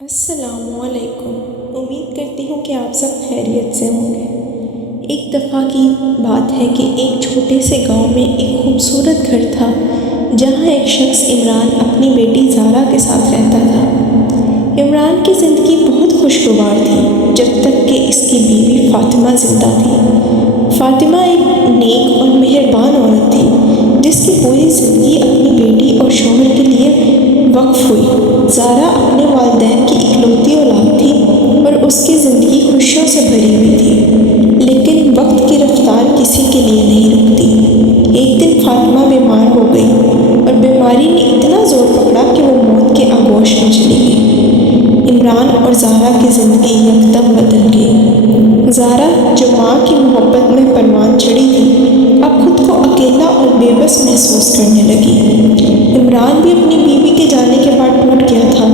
السلام علیکم۔ امید کرتی ہوں کہ آپ سب خیریت سے ہوں گے۔ ایک دفعہ کی بات ہے کہ ایک چھوٹے سے گاؤں میں ایک خوبصورت گھر تھا جہاں ایک شخص عمران اپنی بیٹی زارا کے ساتھ رہتا تھا۔ عمران کی زندگی بہت خوشگوار تھی جب تک کہ اس کی بیوی فاطمہ زندہ تھی۔ فاطمہ ایک نیک اور مہربان عورت تھی جس کی پوری زندگی اپنی بیٹی اور شوہر کے لیے وقف ہوئی۔ زارا اپنے والدین کی اکلوتی اولاد تھی اور اس کی زندگی خوشیوں سے بھری ہوئی تھی، لیکن وقت کی رفتار کسی کے لیے نہیں رکتی۔ ایک دن فاطمہ بیمار ہو گئی اور بیماری نے اتنا زور پکڑا کہ وہ موت کے آغوش میں چلی گئی۔ عمران اور زارا کی زندگی یکدم بدل گئی۔ زارا جو ماں کی محبت میں پروان چڑھی تھی اب خود کو اکیلا اور بے بس محسوس کرنے لگی۔ عمران بھی اپنی بیوی کے جانے کے بعد ٹوٹ گیا تھا،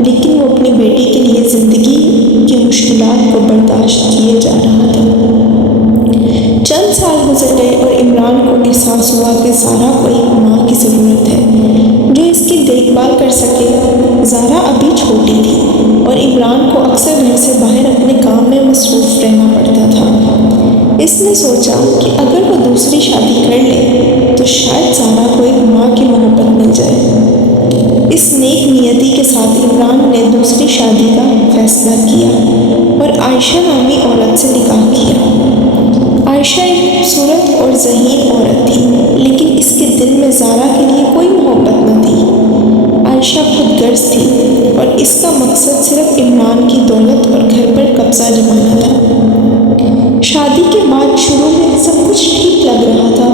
لیکن وہ اپنی بیٹی کے لیے زندگی کی مشکلات کو برداشت کیے جا رہا تھا۔ چند سال گزر گئے اور عمران کو احساس ہوا کہ زارا کو ایک ماں کی ضرورت ہے جو اس کی دیکھ بھال کر سکے۔ زارا ابھی چھوٹی تھی اور عمران کو اکثر گھر سے باہر اپنے کام میں مصروف رہنا پڑتا تھا۔ اس نے سوچا کہ اگر وہ دوسری شادی کر لے تو شاید زارا کو ایک ماں کی محبت مل جائے۔ اس نیک نیتی کے ساتھ عمران نے دوسری شادی کا فیصلہ کیا اور عائشہ نامی عورت سے نکاح کیا۔ عائشہ ایک خوبصورت اور ذہین عورت تھی، لیکن اس کے دل میں زارا کے لیے کوئی محبت نہ تھی۔ عائشہ خود غرض تھی اور اس کا مقصد صرف عمران کی دولت اور گھر پر قبضہ جمانا تھا۔ شادی کے بعد شروع میں سب کچھ ٹھیک لگ رہا تھا،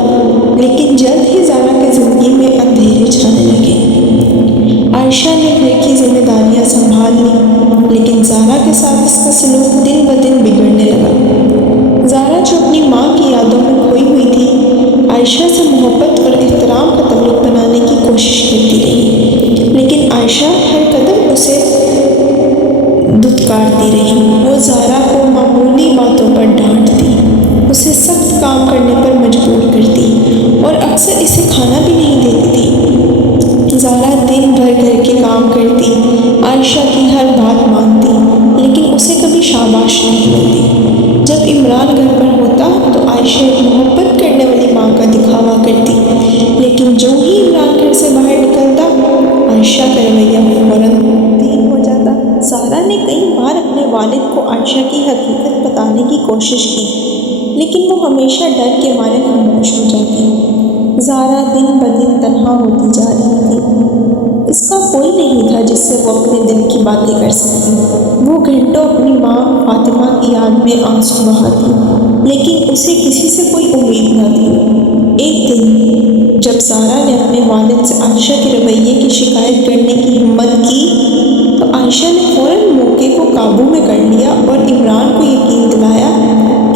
لیکن جلد ہی زارا کی زندگی میں اندھیرے چھانے لگے۔ عائشہ نے گھر کی ذمہ داریاں سنبھال لیں، لیکن زارا کے ساتھ اس کا سلوک دن بدن بگڑنے لگا۔ زارا جو اپنی ماں کی یادوں میں کھوئی ہوئی تھی، عائشہ سے محبت اور احترام کا تعلق بنانے کی کوشش کرتی رہی، لیکن عائشہ ہر قدم اسے دھتکارتی رہی۔ وہ زارا کو معمولی باتوں پر ڈانٹتی، اسے سخت کام کرنے پر مجبور کرتی اور اکثر اسے کھانا بھی نہیں دیتی تھی۔ زارا دن بھر گھر کے کام کرتی، عائشہ کی ہر بات مانتی، لیکن اسے کبھی شاباش نہیں ملتی۔ جب عمران گھر پر ہوتا تو عائشہ ایک محبت کرنے والی ماں کا دکھاوا کرتی، لیکن جو ہی عمران گھر سے باہر نکلتا عائشہ کا رویہ فوراً تبدیل ہو جاتا۔ زارا نے کئی بار اپنے والد کو عائشہ کی حقیقت بتانے کی کوشش کی، لیکن وہ ہمیشہ ڈر کے مارے خاموش ہو جاتی۔ زارا دن بدن تنہا ہوتی جا رہی تھی۔ اس کا کوئی نہیں تھا جس سے وہ اپنے دل کی باتیں کر سکتی۔ وہ گھنٹوں اپنی ماں فاطمہ کی یاد میں آنسو بہاتی، لیکن اسے کسی سے کوئی امید نہ تھی۔ ایک دن جب زارا نے اپنے والد سے عائشہ کے رویے کی شکایت کرنے کی ہمت کی تو عائشہ نے فوراً موقع کو قابو میں کر لیا اور عمران کو یقین دلایا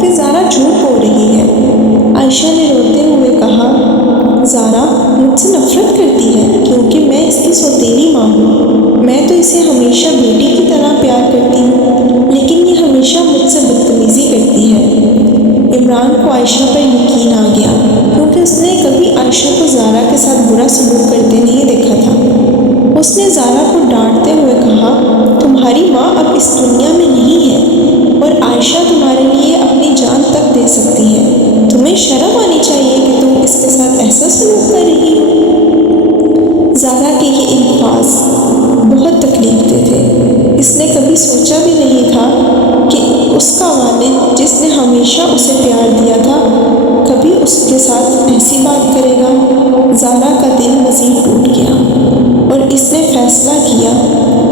کہ زارا جھوٹ بول رہی ہے۔ عائشہ نے روتے ہوئے کہا، زارا مجھ سے نفرت کرتی ہے کیونکہ میں اس کی سوتیلی ماں ہوں۔ میں تو اسے ہمیشہ بیٹی کی طرح پیار کرتی ہوں، لیکن یہ ہمیشہ مجھ سے بدتمیزی کرتی ہے۔ عمران کو عائشہ پر یقین آ گیا کیونکہ اس نے کبھی عائشہ کو زارا کے ساتھ برا سلوک کرتے نہیں دیکھا تھا۔ اس نے زارا کو ڈانٹتے ہوئے کہا، تمہاری ماں اب اس دنیا میں نہیں ہے اور عائشہ تمہارے لیے اپنی جان تک دے سکتی ہے۔ تمہیں شرم آنی چاہیے کہ تم اس کے ساتھ ایسا سلوک کر رہی ہو۔ زارا کے یہ الفاظ بہت تکلیف دہ تھے۔ اس نے کبھی سوچا بھی نہیں تھا کہ اس کا والد جس نے ہمیشہ اسے پیار دیا تھا کبھی اس کے ساتھ ایسی بات کرے گا۔ زارا کا دل مزید ٹوٹ گیا اور اس نے فیصلہ کیا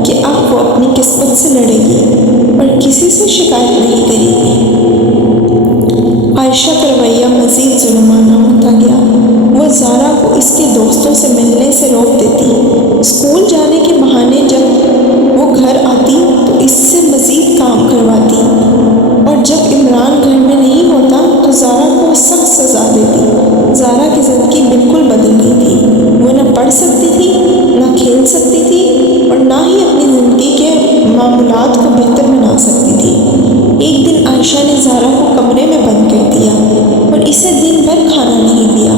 کہ اب وہ اپنی قسمت سے لڑے گی اور کسی سے شکایت نہیں کرے گی۔ عائشہ کا رویہ مزید ظلمانہ ہوتا گیا۔ وہ زارا کو اس کے دوستوں سے ملنے سے روک دیتی۔ اسکول جانے کے بہانے جب وہ گھر آتی تو اس سے مزید کام کرواتی اور جب عمران گھر میں نہیں ہوتا تو زارا کو سخت سزا دیتی۔ زارا کی زندگی بالکل بدل گئی تھی۔ وہ نہ پڑھ سکتی تھی، نہ کھیل سکتی تھی اور نہ ہی اپنی زندگی کے معمولات کو بہتر بنا سکتی تھی۔ ایک دن عائشہ نے زارا کو کمرے میں بند کر دیا اور اسے دن بھر کھانا نہیں دیا۔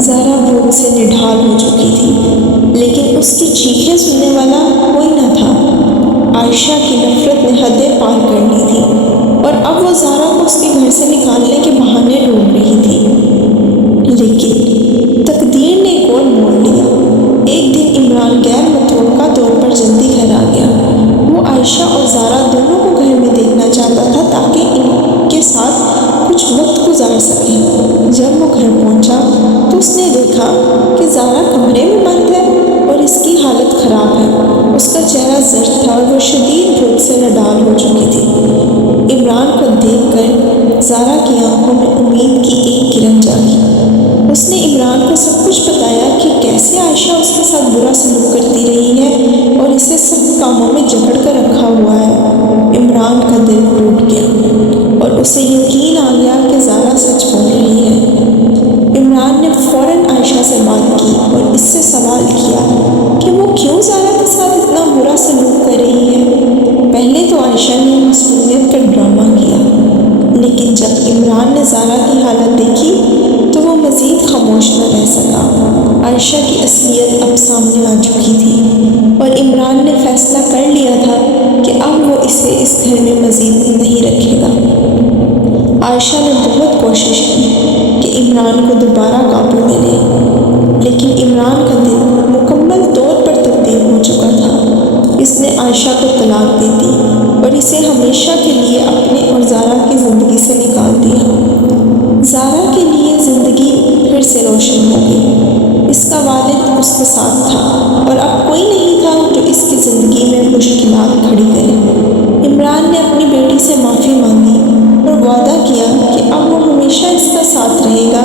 زارا بھوک سے نڈھال ہو چکی تھی، لیکن اس کی چیخیں سننے والا کوئی نہ تھا۔ عائشہ عائشہ کی نفرت نے حدیں پار کر لی تھی اور اب وہ زارا کو اس کے گھر سے نکالنے کے بہانے ڈھونڈ رہی تھی۔ لیکن تقدیر نے ایک اور موڑ لیا۔ ایک دن عمران غیر متوقع طور پر جلدی گھر آ گیا۔ وہ عائشہ اور زارا دونوں کو گھر میں دیکھنا چاہتا تھا تاکہ ان کے ساتھ کچھ وقت گزار سکے۔ جب وہ گھر پہنچا تو اس نے دیکھا کہ زارا کمرے میں بند ہے اور اس کی حالت خراب ہے۔ اس کا چہرہ زرد تھا اور وہ شدید بھوک سے نڈال ہو چکی تھی۔ عمران کو دیکھ کر زارا کی آنکھوں میں امید کی ایک کرن جاگی۔ اس نے عمران کو سب کچھ بتایا کہ کیسے عائشہ اس کے ساتھ برا سلوک کرتی رہی ہے اور اسے سخت کاموں میں جکڑ کر رکھا ہوا ہے۔ عمران کا دل ٹوٹ گیا اور اسے یقین آ گیا کہ زارا سچ بول رہی ہے۔ عمران نے فوراً عائشہ سے بات کی اور اس سے سوال کیا کہ وہ کیوں زارا کے ساتھ اتنا برا سلوک کر رہی ہے۔ پہلے تو عائشہ نے معصومیت کا ڈرامہ کیا، لیکن جب عمران نے زارا کی حالت دیکھی تو وہ مزید خاموش نہ رہ سکا۔ عائشہ کی اصلیت اب سامنے آ چکی تھی اور عمران نے فیصلہ کر لیا تھا کہ اب وہ اسے اس گھر میں مزید نہیں رکھے گا۔ عائشہ نے بہت کوشش کی کہ عمران کو دوبارہ قابو میں لے، لیکن عمران کا دل مکمل طور پر تبدیل ہو چکا تھا۔ اس نے عائشہ کو طلاق دے دی اور اسے ہمیشہ کے لیے اپنے اور زارا کی زندگی سے نکال دیا۔ زارا کے لیے زندگی پھر سے روشن ہو گئی۔ اس کا والد اس کے ساتھ تھا اور اب کوئی نہیں تھا جو اس کی زندگی میں مشکلات کھڑی کرے۔ عمران نے اپنی بیٹی سے معافی مانگی اور وعدہ کیا کہ اب وہ ہمیشہ اس کا ساتھ رہے گا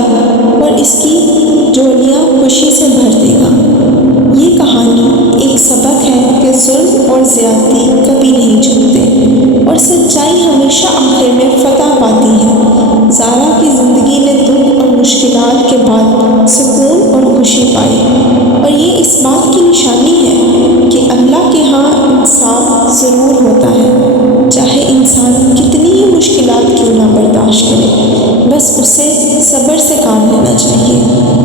اور اس کی جولیاں خوشی سے بھر دے گا۔ یہ کہانی ایک سبق ہے کہ ظلم اور زیادتی کبھی نہیں جھکتے اور سچائی ہمیشہ آخر میں فتح پاتی ہے۔ زارا کی زندگی نے دکھ اور مشکلات کے بعد سکون اور خوشی پائی اور یہ اس بات کی نشانی ہے کہ اللہ کے ہاں انصاف ضرور ہوتا ہے، چاہے انسان کتنی ہی مشکلات کیوں نہ برداشت کرے، بس اسے صبر سے کام لینا چاہیے،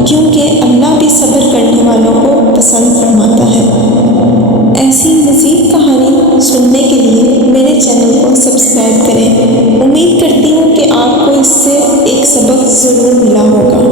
کیونکہ اللہ بھی صبر کرنے والوں کو پسند فرماتا ہے۔ ایسی مزید کہانی سننے کے لیے میرے چینل کو سبسکرائب کریں۔ امید کرتی ہوں کہ آپ کو اس سے ایک سبق ضرور ملا ہوگا۔